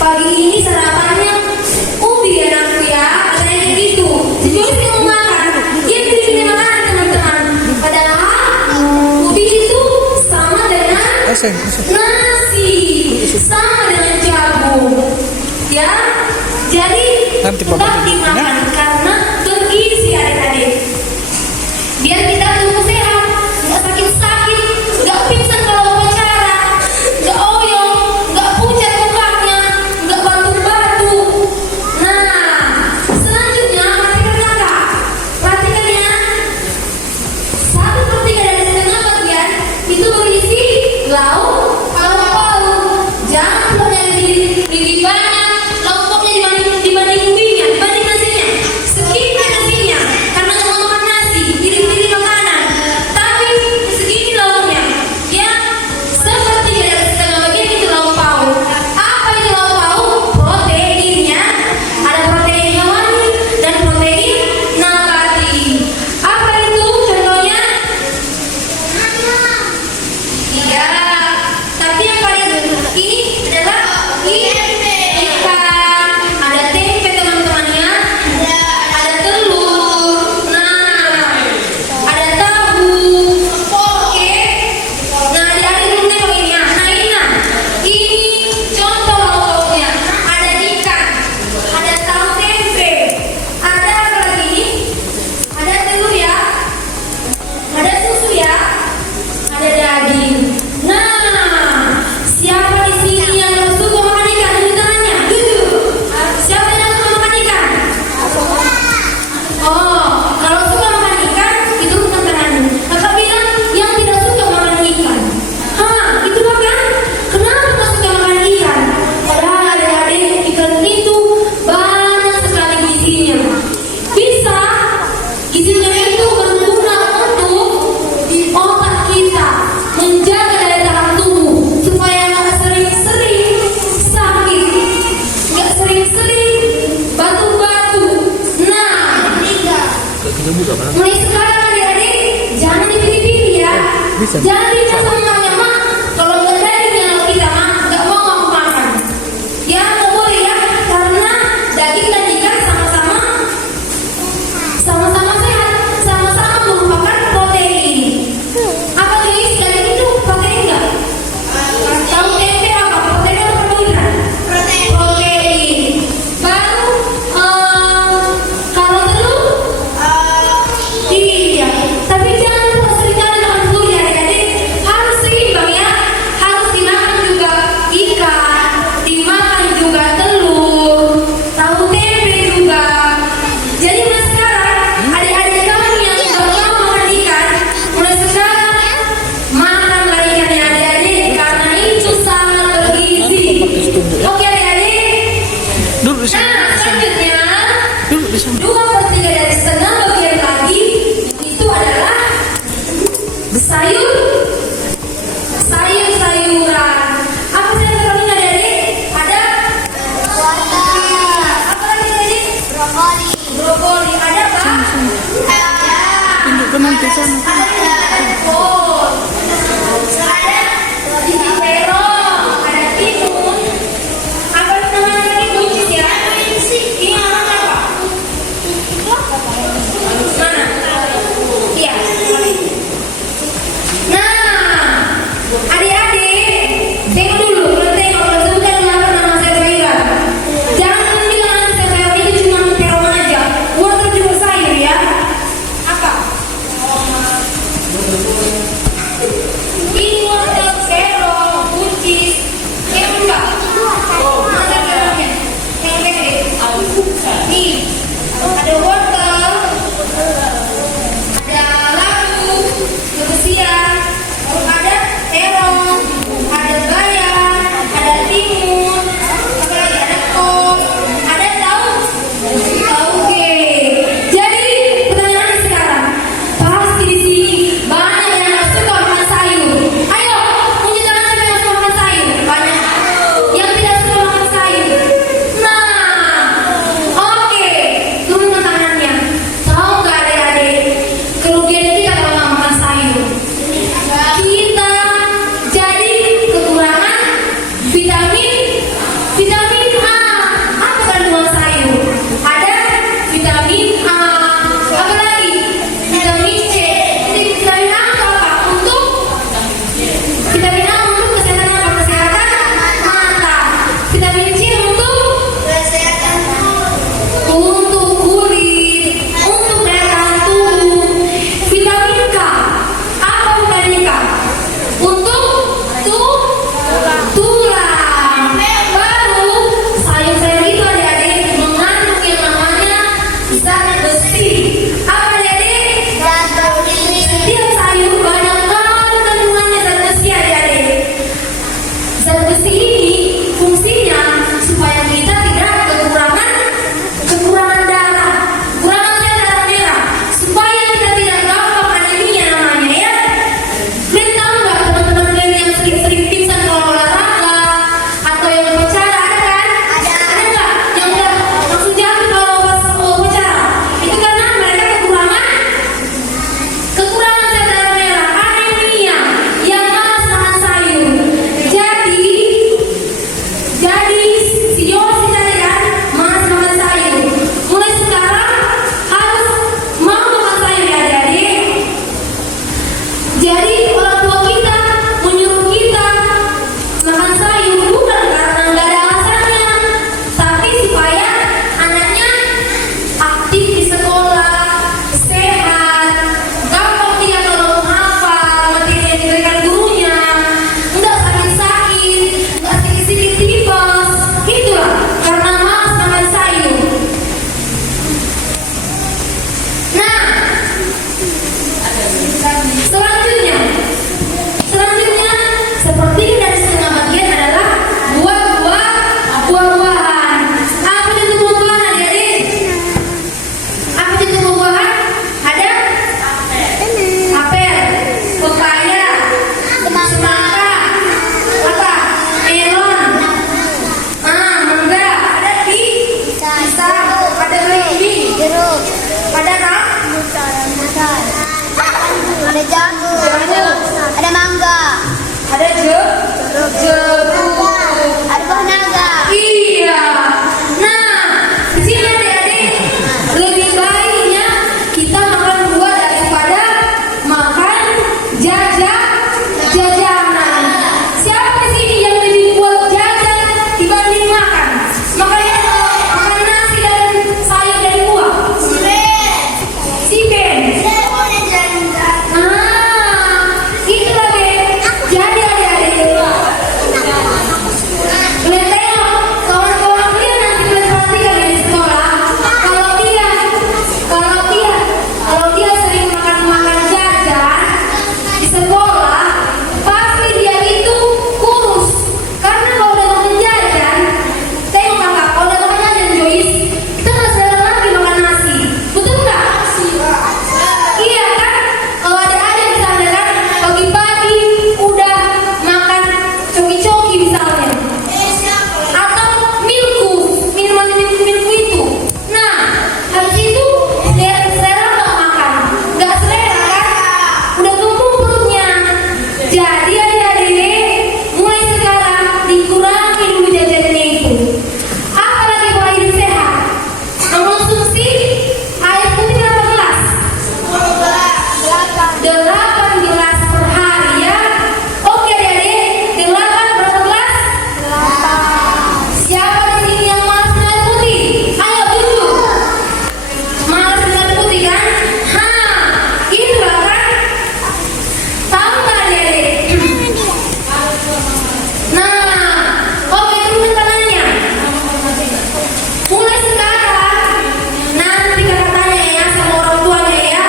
Pagi ini sarapannya ubi anakku ya, katanya gitu. Sejauh dia mau makan, dia pilih makanan teman-teman. Padahal ubi itu sama dengan nasi, sama dengan jagung. Ya, jadi tetap dimakan karena bergizi adik-adik. Biar kita tumbuh sehat, nggak sakit-sakit, nggak pingsan kalau wawancara, nggak oyong, nggak pucat mukanya, nggak batu-batu. Nah, selanjutnya perhatikan ya. 1/3 dari setengah bagian itu berisi lauk pauk. Jangan punya lebih banyak lauknya dibanding ubinya, dibanding nasinya. Segini nasinya, karena nggak mau makan nasi, pilih makanan. Tapi segini lauknya, ya 1/3 dari setengah bagian itu lauk pauk. Apa itu lauk pauk? Proteinnya ada protein hewani dan protein nabati. Apa itu contohnya? Iya, tapi yang paling ini adalah ikan, ada tempe teman-temannya, ada telur, nah, ada tahu, oke. Nah, adik-adik belum nengok ini ya. Ini contoh lauknya. Ada ikan, ada tahu tempe, ada apa lagi ini? Ada telur ya, ada susu ya, ada daging. Nah, siapa di sini yang nggak suka makan ikan? Tunjuk tangannya. Siapa yang nggak suka makan ikan? Oh, kalau suka makan ikan, itu bukan tanganmu. Kakak bilang yang tidak suka makan ikan. Itu kan? Kenapa nggak suka makan ikan? Padahal adik-adik, ikan itu banyak sekali gizinya. Bisa gizinya itu berguna untuk di otak kita, menjaga daya tahan tubuh supaya nggak sering-sering sakit, nggak sering-sering batu-batu. Nah, mulai sekarang adik-adik jangan dipilih-pilih ya. Jangan dibilang sama mamanya, "Mak, kalau nggak daging yang kita nggak mau aku makan." Ya nggak boleh ya, karena daging dan ikan sama-sama sehat, sama-sama merupakan protein. Apa guys, daging itu protein nggak? Tahu tempe apa? Protein atau karbohidrat? Protein. Baru kalau telur, iya. Tapi jangan lupa seringkali makan telur ya adik-adik. Harus seimbang ya. Harus dimakan juga ikan, dimakan juga telur, tahu tempe juga. Jadi mulai sekarang adik-adik kami yang nggak mau makan ikan, mulai sekarang makanlah ikan ya adik-adik, karena itu sangat bergizi. Oke adik-adik. Nah, selanjutnya 2/3 dari setengah bagian lagi itu adalah sayur-sayuran. Apa sayur-sayuran ini adik-adik? Ada apa lagi adik? Brokoli. Ada apa? Tunjukkan nanti sana. Ada kol. Ada biji terong, ada timun, Makanya makan nasi dan sayur dari buah. Si Ben. Itulah Ben. Jadi adik-adik. Kalian tengok kawan-kawan kalian nanti kalian perhatikan di sekolah. Kalau dia sering makan jajan di sekolah, pasti dia itu kurus. Karena kalau udah makan jajan, tengok kakak, kalau udah makan jajan Joyce, kita nggak selera lagi makan nasi. Betul nggak? Iya kan? Kalau ada di sana kan, pagi-pagi udah makan coki-coki misalnya. Atau milkus, minuman milku itu. Nah, habis itu dia selera nggak makan, nggak selera kan? Udah tumbuh perutnya. Jadi adik-adik, mulai sekarang dikurangi dulu jajannya itu. Apalagi pola hidup sehat. Mengonsumsi air putih berapa gelas? 8 gelas per hari ya. Oke adik-adik, 8 berapa gelas? Siapa di sini yang malas minum air putih? Ayo tunjuk. Malas minum air putih kan? Itulah kan? Tahu nggak adik-adik? Nah, oke turun tangannya. Mulai sekarang, nanti kakak tanya ya sama orang tuanya ya.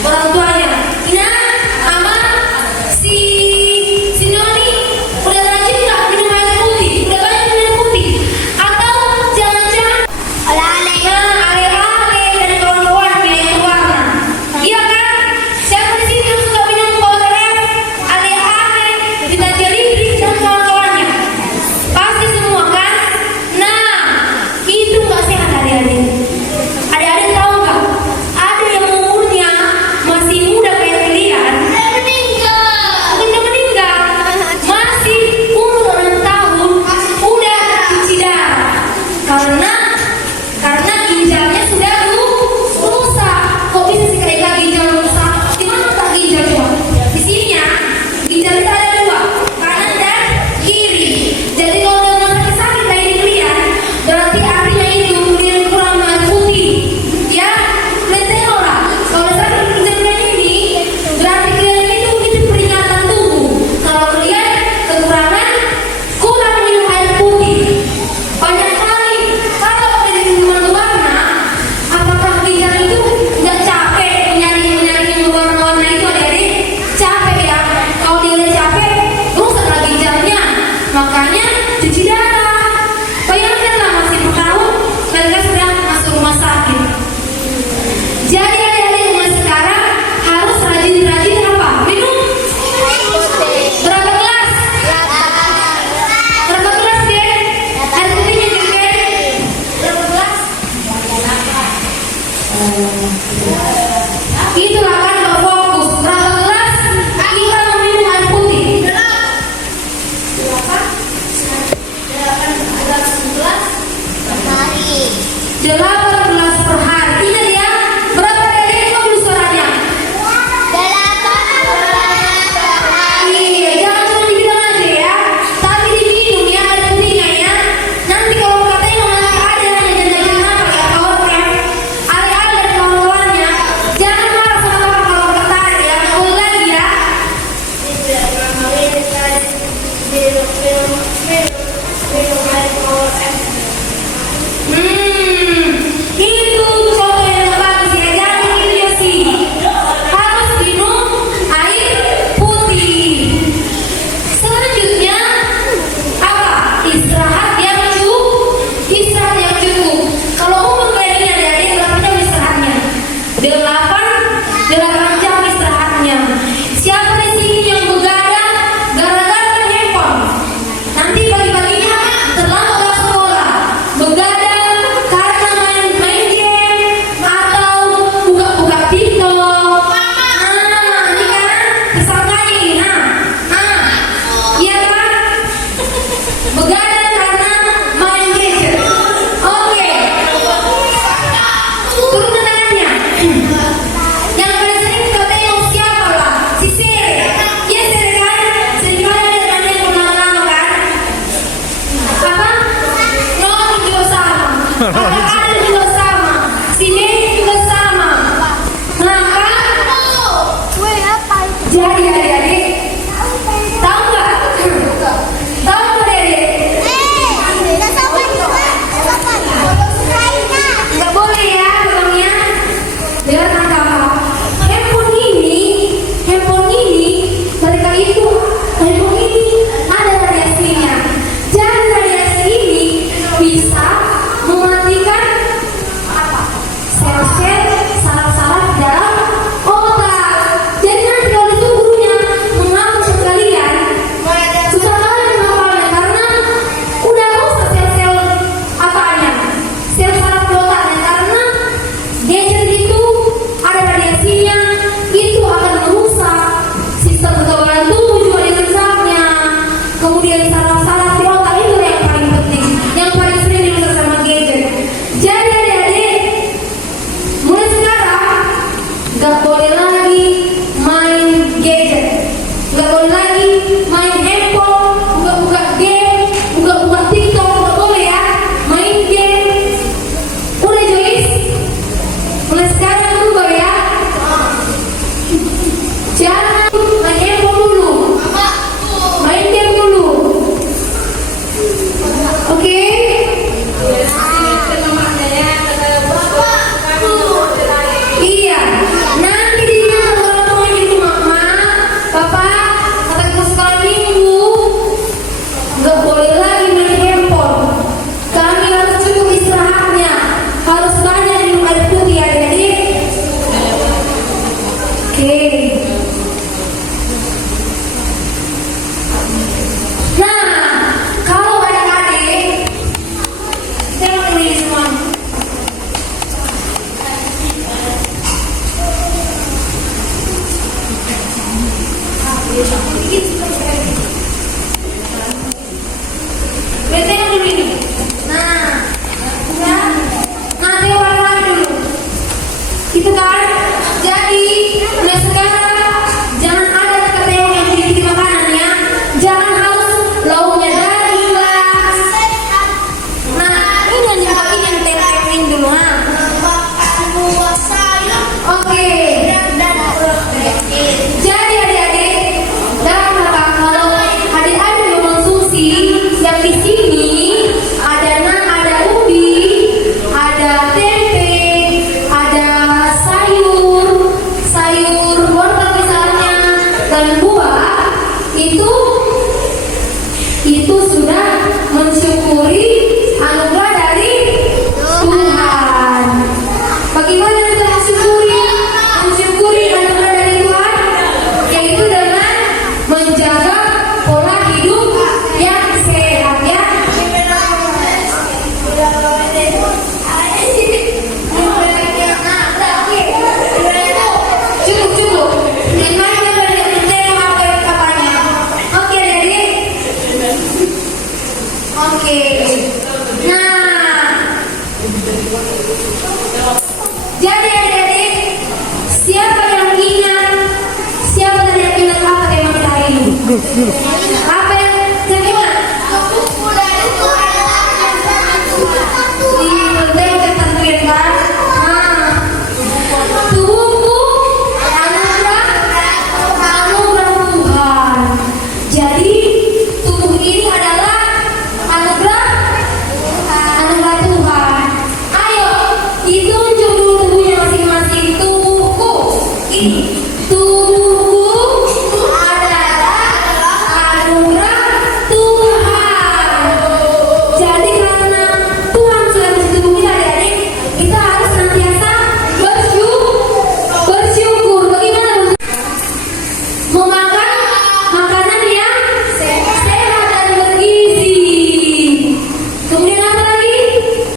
Orang tuanya, Ina, Ama, si Noni udah rajin nggak minum air putih? Udah banyak minum air putih? Atau jangan-jangan ale-ale dari kawan-kawannya yang warna? Iya kan? Siapa di sini yang suka minum Powerade, ale-ale, Vita Jelly dan kawan-kawannya? Pasti semua kan? Nah, itu nggak sehat adik-adik. Adik-adik tahu nggak? Ada yang umurnya masih muda kayak kalian, udah meninggal, masih umur 6 tahun, udah cuci darah karena ginjalnya sudah rusak. Kok bisa sih kayak ginjal rusak? Di mana tak ginjal coba? Di sini ya. Ginjal kita ada 2, kanan dan kiri. Jadi kalau udah masih sakit kayak ini kalian, berarti artinya itu kalian kurang air putih. Ya, kalian tengok lah. Kalau udah sakit ginjal kalian ini, berarti kalian itu peringatan tubuh. Kalau kalian kekurangan kurang minum air putih. Banyak kali kalau kalian minuman berwarna, apakah ginjal itu nggak capek nyari warna-warna itu adik-adik? Capek ya. Kalau dia udah capek, rusak lah ginjalnya. Makanya cuci darah. Bayangkanlah masih bertahun mereka sudah masuk rumah sakit. Jadi adik-adik mulai sekarang harus rajin-rajin apa? Minum berapa gelas? Berapa gelas Ben? Air putihnya Ben? Berapa gelas? Itulah kan nggak fokus. Berapa gelas kita meminum air putih? 8 gelas per hari. Ingat ya, berapa adik-adik? Coba dulu suaranya. Iya, jangan cuma dibilang aja ya, tapi diminum ya air putihnya ya. Nanti kalau katanya masih ada yang jajan-jajan apa ya, kawan-kawan, ale-ale dan kawan-kawannya, jangan marah sama kakak kalau kakak ya. Nggak boleh lagi ya. Ini dulu.